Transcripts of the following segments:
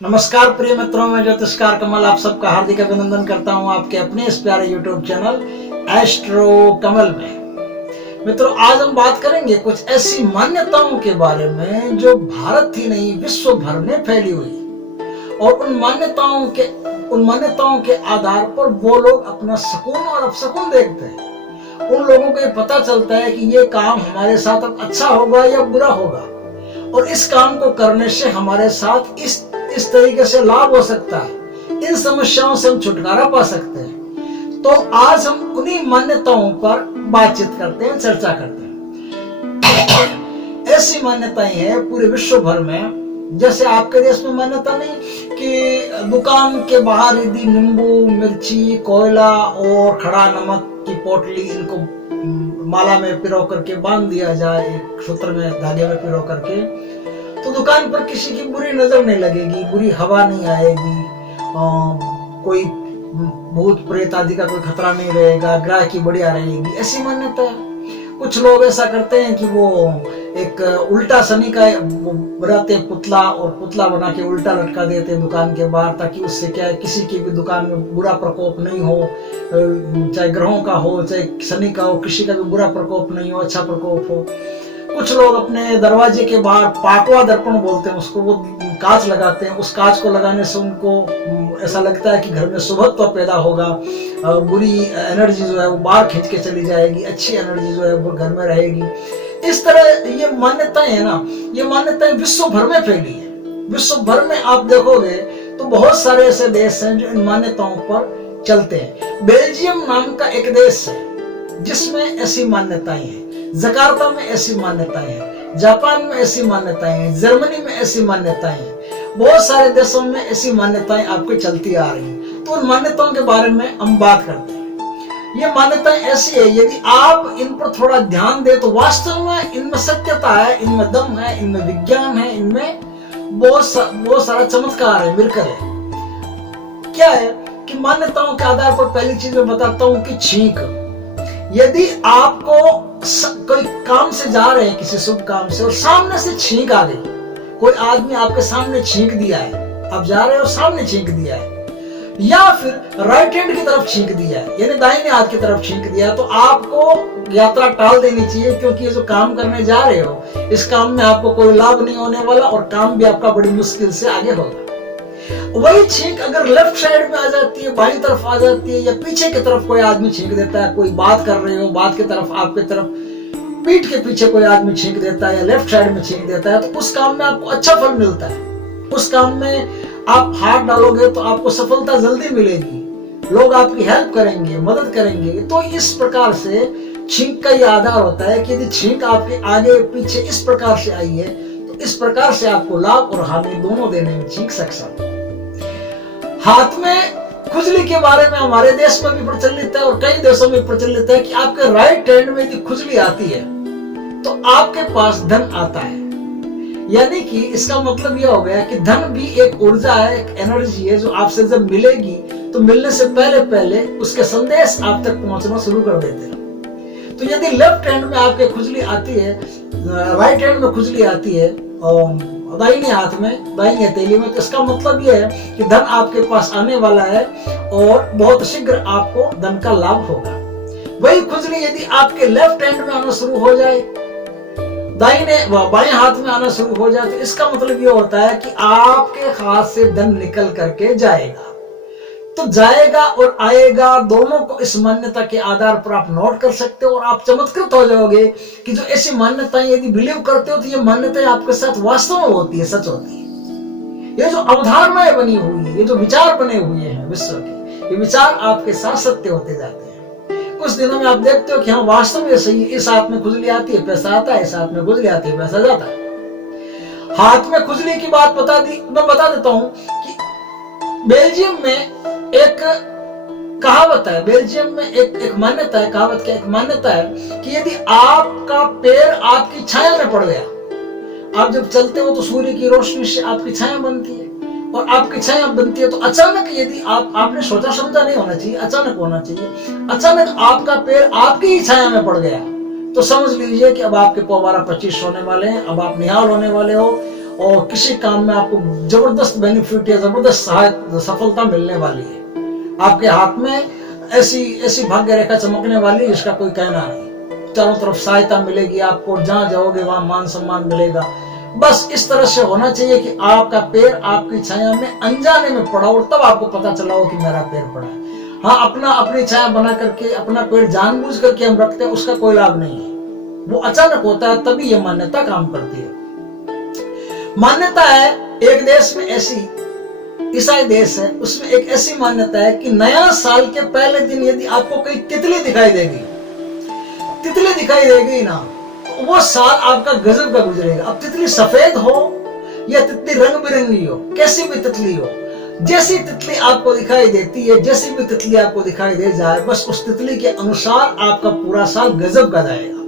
नमस्कार प्रिय मित्रों, मैं ज्योतिषकार कमल आप सबका हार्दिक अभिनंदन करता हूं आपके अपने इस प्यारे यूट्यूब चैनल एस्ट्रो कमल में। मित्रों, आज हम बात करेंगे कुछ ऐसी मान्यताओं के बारे में जो भारत ही नहीं विश्व भर में फैली हुई, और उन मान्यताओं के आधार पर वो लोग अपना सुकून और अपशकुन देखते हैं। उन लोगों को ये पता चलता है कि ये काम हमारे साथ अब अच्छा होगा या बुरा होगा, और इस काम को करने से हमारे साथ इस तरीके से लाभ हो सकता है, इन समस्याओं से हम छुटकारा पा सकते हैं। तो आज हम उन्हीं मान्यताओं पर बातचीत करते हैं, चर्चा करते हैं। ऐसी मान्यताएं हैं पूरे विश्व भर में, जैसे आपके देश में मान्यता नहीं कि दुकान के बाहर यदि नींबू, मिर्ची, कोयला और खड़ा नमक की पोटली इनको माला में पिरो करके बांध दिया जाए, एक सूत्र में धागे में पिरो करके, तो दुकान पर किसी की बुरी नजर नहीं लगेगी, बुरी हवा नहीं आएगी, कोई भूत प्रेत आदि का कोई खतरा नहीं रहेगा, ग्राहकी बढ़िया रहेगी। ऐसी मान्यता है। कुछ लोग ऐसा करते हैं कि वो एक उल्टा शनि का बनाते पुतला, और पुतला बना के उल्टा लटका देते हैं दुकान के बाहर, ताकि उससे क्या है, किसी की भी दुकान में बुरा प्रकोप नहीं हो, चाहे ग्रहों का हो चाहे शनि का हो, किसी का भी बुरा प्रकोप नहीं हो, अच्छा प्रकोप हो। कुछ लोग अपने दरवाजे के बाहर पाकवा दर्पण बोलते हैं उसको, वो कांच लगाते हैं। उस कांच को लगाने से उनको ऐसा लगता है कि घर में शुभत्व पैदा होगा, बुरी एनर्जी जो है वो बाहर खींच के चली जाएगी, अच्छी एनर्जी जो है वो घर में रहेगी। इस तरह ये मान्यताएं है ना, ये मान्यताएं विश्व भर में फैली है। विश्व भर में आप देखोगे तो बहुत सारे ऐसे देश हैं जो इन मान्यताओं पर चलते हैं। बेल्जियम नाम का एक देश है जिसमें ऐसी मान्यताएं हैं, जकार्ता में ऐसी मान्यताएं हैं, जापान में ऐसी मान्यताएं हैं, जर्मनी में ऐसी मान्यताएं हैं, बहुत सारे देशों में ऐसी मान्यताएं आपको चलती आ रही हैं। तो उन मान्यताओं के बारे में हम बात करते हैं। ये मान्यताएं ऐसी है, यदि आप इन पर थोड़ा ध्यान दें तो वास्तव में इनमें सत्यता है, इनमें दम है, इनमें विज्ञान है, इनमें बहुत सारा चमत्कार है, मिरेकल है। क्या है कि मान्यताओं के आधार पर पहली चीज मैं बताता हूं कि छींक। यदि आपको कोई काम से जा रहे हैं, किसी शुभ काम से, और सामने से छींक आ गई, कोई आदमी आपके सामने छींक दिया है, आप जा रहे हो सामने छींक दिया है, या फिर राइट हैंड की तरफ छींक दिया है, यानी दाहिने हाथ की तरफ छींक दिया है, तो आपको यात्रा टाल देनी चाहिए, क्योंकि ये जो काम करने जा रहे हो इस काम में आपको कोई लाभ नहीं होने वाला, और काम भी आपका बड़ी मुश्किल से आगे होगा। वही छींक अगर लेफ्ट साइड में आ जाती है, बाईं तरफ आ जाती है, या पीछे की तरफ कोई आदमी छींक देता है, कोई बात कर रहे हो, बात की तरफ आपकी तरफ पीठ के पीछे कोई आदमी छींक देता है, या लेफ्ट साइड में छींक देता है, तो उस काम में आपको अच्छा फल मिलता है। उस काम में आप हाथ डालोगे तो आपको सफलता जल्दी मिलेगी, लोग आपकी हेल्प करेंगे, मदद करेंगे। तो इस प्रकार से छींक का ये आधार होता है कि यदि छींक आपके आगे पीछे इस प्रकार से आई है, तो इस प्रकार से आपको लाभ और हानि दोनों देने में छींक सक्षम है। हाथ में खुजली के बारे में हमारे देश में भी प्रचलित है, और कई देशों में प्रचलित है कि आपके राइट हैंड में यदि खुजली आती है तो आपके पास धन आता है। यानी कि इसका मतलब यह हो गया कि धन भी एक ऊर्जा है, एक एनर्जी है, जो आपसे जब मिलेगी तो मिलने से पहले पहले उसके संदेश आप तक पहुंचना शुरू कर देते हैं। तो यदि लेफ्ट हैंड में आपके खुजली आती है, राइट हैंड में खुजली आती है, दाहिने हाथ में, दाहिनी हथेली में, तो इसका मतलब यह है कि धन आपके पास आने वाला है, और बहुत शीघ्र आपको धन का लाभ होगा। वही खुजली यदि आपके लेफ्ट हैंड में आना शुरू हो जाए, दाहिने बाएं हाथ में आना शुरू हो जाए, तो इसका मतलब ये होता है कि आपके हाथ से धन निकल करके जाएगा। तो जाएगा और आएगा दोनों को इस मान्यता के आधार पर आप नोट कर सकते हो, और आप चमत्कृत हो जाओगे कि जो ऐसी मान्यताएं यदि बिलीव करते हो तो ये मान्यताएं आपके साथ वास्तव में होती है, सच होती है। ये जो अवधारणाएं बनी हुई है, ये जो विचार बने हुए हैं विश्व के, ये विचार आपके साथ सत्य होते जाते हैं। कुछ दिनों में आप देखते हो कि हाँ वास्तव में सही, इस हाथ में खुजली आती है पैसा आता है, इस हाथ में खुजली आती है पैसा जाता है। हाथ में खुजली की बात मैं बता देता हूं कि बेल्जियम में एक कहावत है, बेल्जियम में एक मान्यता है, कहावत की एक मान्यता है कि यदि आपका पैर आपकी छाया में पड़ गया, आप जब चलते हो तो सूर्य की रोशनी से आपकी छाया बनती है, और आपकी छाया बनती है तो अचानक यदि आपने सोचा समझा नहीं होना चाहिए, अचानक होना चाहिए, अचानक आपका पैर आपकी ही छाया में पड़ गया, तो समझ लीजिए कि अब आपके 12-25 होने वाले हैं, अब आप निहाल होने वाले हो, और किसी काम में आपको जबरदस्त बेनिफिट या जबरदस्त सफलता मिलने वाली है। आपके हाथ में ऐसी भाग्य रेखा चमकने वाली, इसका कोई कहना नहीं। चारों तरफ सहायता मिलेगी आपको, जहां जाओगे वहां मान सम्मान मिलेगा। बस इस तरह से होना चाहिए कि आपका पैर आपकी छाया में अनजाने में पड़ा और तब आपको पता चला हो कि मेरा पैर पड़ा है। हाँ, अपनी छाया बना करके अपना पैर जानबूझ करके हम रखते हैं, उसका कोई लाभ नहीं है। वो अचानक होता है, तभी ये मान्यता काम करती है। मान्यता है एक देश में ऐसी, ईसाई देश है, उसमें एक ऐसी मान्यता है कि नया साल के पहले दिन यदि आपको कोई तितली दिखाई देगी ना, वो साल आपका गजब का गुजरेगा। अब तितली सफेद हो या तितली रंग बिरंगी हो, कैसी भी तितली हो, जैसी तितली आपको दिखाई देती है, जैसी भी तितली आपको दिखाई दे जाए, बस उस तितली के अनुसार आपका पूरा साल गजब का जाएगा।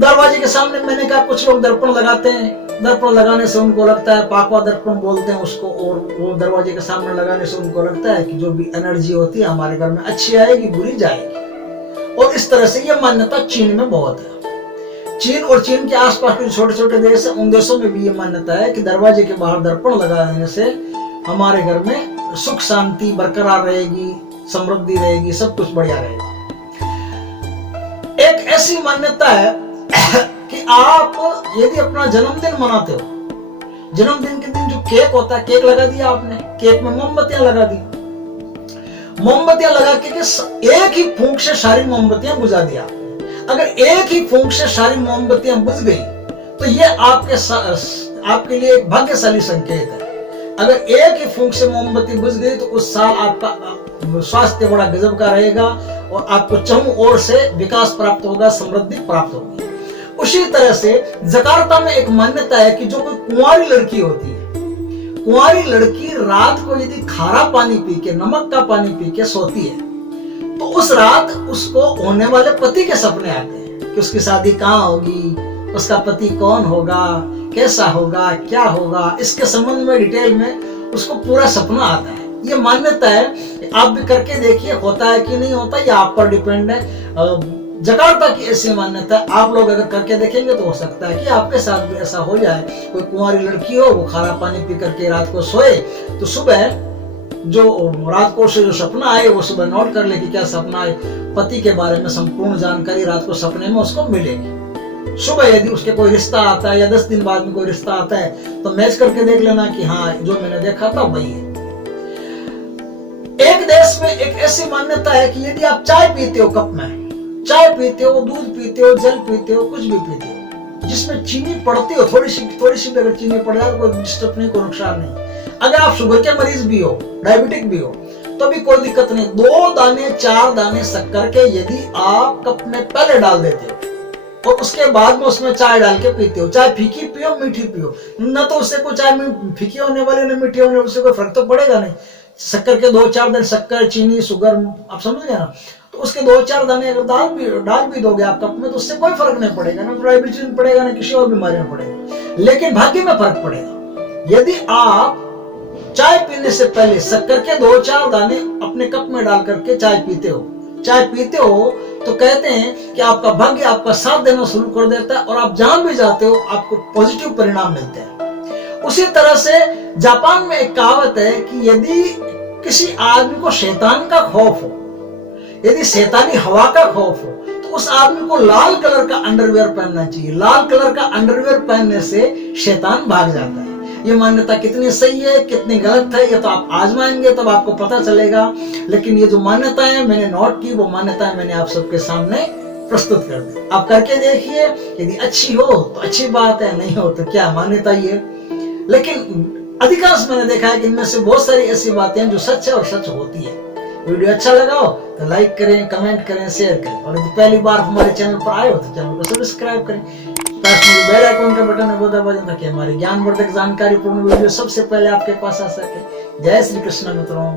दरवाजे के सामने मैंने कहा कुछ लोग दर्पण लगाते हैं, दर्पण लगाने से उनको लगता है, पाकवा दर्पण बोलते हैं उसको, और वो दरवाजे के सामने लगाने से उनको लगता है कि जो भी एनर्जी होती है हमारे घर में अच्छी आएगी, बुरी जाएगी। और इस तरह से ये मान्यता चीन में बहुत है। चीन और चीन के आसपास के छोटे छोटे देश है, उन देशों में भी ये मान्यता है कि दरवाजे के बाहर दर्पण लगाने से हमारे घर में सुख शांति बरकरार रहेगी, समृद्धि रहेगी, सब कुछ बढ़िया रहेगा। एक ऐसी मान्यता है कि आप यदि अपना जन्मदिन मनाते हो, जन्मदिन के दिन जो केक होता है, केक लगा दिया आपने, केक में मोमबत्तियां लगा दी, मोमबत्तियां लगा के एक ही फूंक से सारी मोमबत्तियां बुझा दिया। अगर एक ही फूंक से सारी मोमबत्तियां बुझ गई तो ये आपके लिए एक भाग्यशाली संकेत है। अगर एक ही फूंक से मोमबत्ती बुझ गई तो उस साल आपका स्वास्थ्य बड़ा गजब का रहेगा और आपको चारों ओर से विकास प्राप्त होगा, समृद्धि प्राप्त होगी। उसी तरह से जकार्ता में एक मान्यता है कि जो कोई कुंवारी लड़की होती है, कुंवारी लड़की रात को यदि खारा पानी पी के, नमक का पानी पी के सोती है तो उस रात उसको होने वाले पति के सपने आते हैं कि उसकी शादी कहाँ होगी, उसका पति कौन होगा, कैसा होगा, क्या होगा, इसके संबंध में डिटेल में उसको पूरा सपना आता है। ये मान्यता है, आप भी करके देखिए, होता है कि नहीं होता, ये आप पर डिपेंड है। जकार्ता की ऐसी मान्यता, आप लोग अगर करके देखेंगे तो हो सकता है कि आपके साथ भी ऐसा हो जाए। कोई कुंवारी लड़की हो, वो खारा पानी पी करके रात को सोए तो सुबह जो रात को उसे जो सपना आए वो सुबह नोट कर ले कि क्या सपना आए, पति के बारे में संपूर्ण जानकारी रात को सपने में उसको मिलेगी। सुबह यदि उसके कोई रिश्ता आता है या 10 दिन बाद में कोई रिश्ता आता है तो मैच करके देख लेना कि हाँ जो मैंने देखा था वही है। एक देश में एक ऐसी मान्यता है कि यदि आप चाय पीते हो, कप में चाय पीते हो, दूध पीते हो, जल पीते हो, कुछ भी पीते हो जिसमें चीनी पड़ती हो, थोड़ी सी भी अगर चीनी पड़ जाए तो कोई डिस्टर्ब नहीं, कोई नुकसान नहीं। अगर आप शुगर के मरीज भी हो, डायबिटिक भी हो, तो भी कोई दिक्कत नहीं। 2 दाने 4 दाने शक्कर के यदि आप कप में पहले डाल देते हो और उसके बाद में उसमें चाय डाल के पीते हो, चाहे फीकी पियो मीठी पियो, न तो उससे कोई चाय में फीकी होने वाली न मीठी होने, उससे कोई फर्क तो पड़ेगा नहीं। शक्कर के 2-4 दाने, शक्कर, चीनी, शुगर, आप समझ गए ना, तो उसके 2-4 दाने अगर डाल भी दोगे आप कप में तो उससे कोई फर्क नहीं पड़ेगा, ना डायबिटीज में पड़ेगा, ना किसी और बीमारी में पड़ेगा, लेकिन भाग्य में फर्क पड़ेगा। यदि आप चाय पीने से पहले शक्कर के 2-4 दाने अपने कप में डाल करके चाय पीते हो तो कहते हैं कि आपका भाग्य आपका साथ देना शुरू कर देता है और आप जहां भी जाते हो आपको पॉजिटिव परिणाम मिलते हैं। उसी तरह से जापान में एक कहावत है कि यदि किसी आदमी को शैतान का खौफ हो, यदि शैतानी हवा का खौफ हो, तो उस आदमी को लाल कलर का अंडरवेयर पहनना चाहिए। लाल कलर का अंडरवेयर पहनने से शैतान भाग जाता है। ये मान्यता कितनी सही है, कितनी गलत है, ये तो आप आजमाएंगे तब आपको पता चलेगा। लेकिन ये जो मान्यता है मैंने नोट की, वो मान्यता मैंने आप सबके सामने प्रस्तुत कर दी। आप करके देखिए, यदि अच्छी हो तो अच्छी बात है, नहीं हो तो क्या, मान्यता ही है। लेकिन अधिकांश मैंने देखा है कि इनमें से बहुत सारी ऐसी बातें हैं जो सच है और सच होती है। वीडियो अच्छा लगा हो तो लाइक करें, कमेंट करें, शेयर करें, और यदि पहली बार हमारे चैनल पर आए हो तो चैनल को सब्सक्राइब करें। पास में बेल आइकन का बटन है वो दबा दें ताकि हमारी ज्ञानवर्धक जानकारी पूर्ण वीडियो सबसे पहले आपके पास आ सके। जय श्री कृष्ण मित्रों।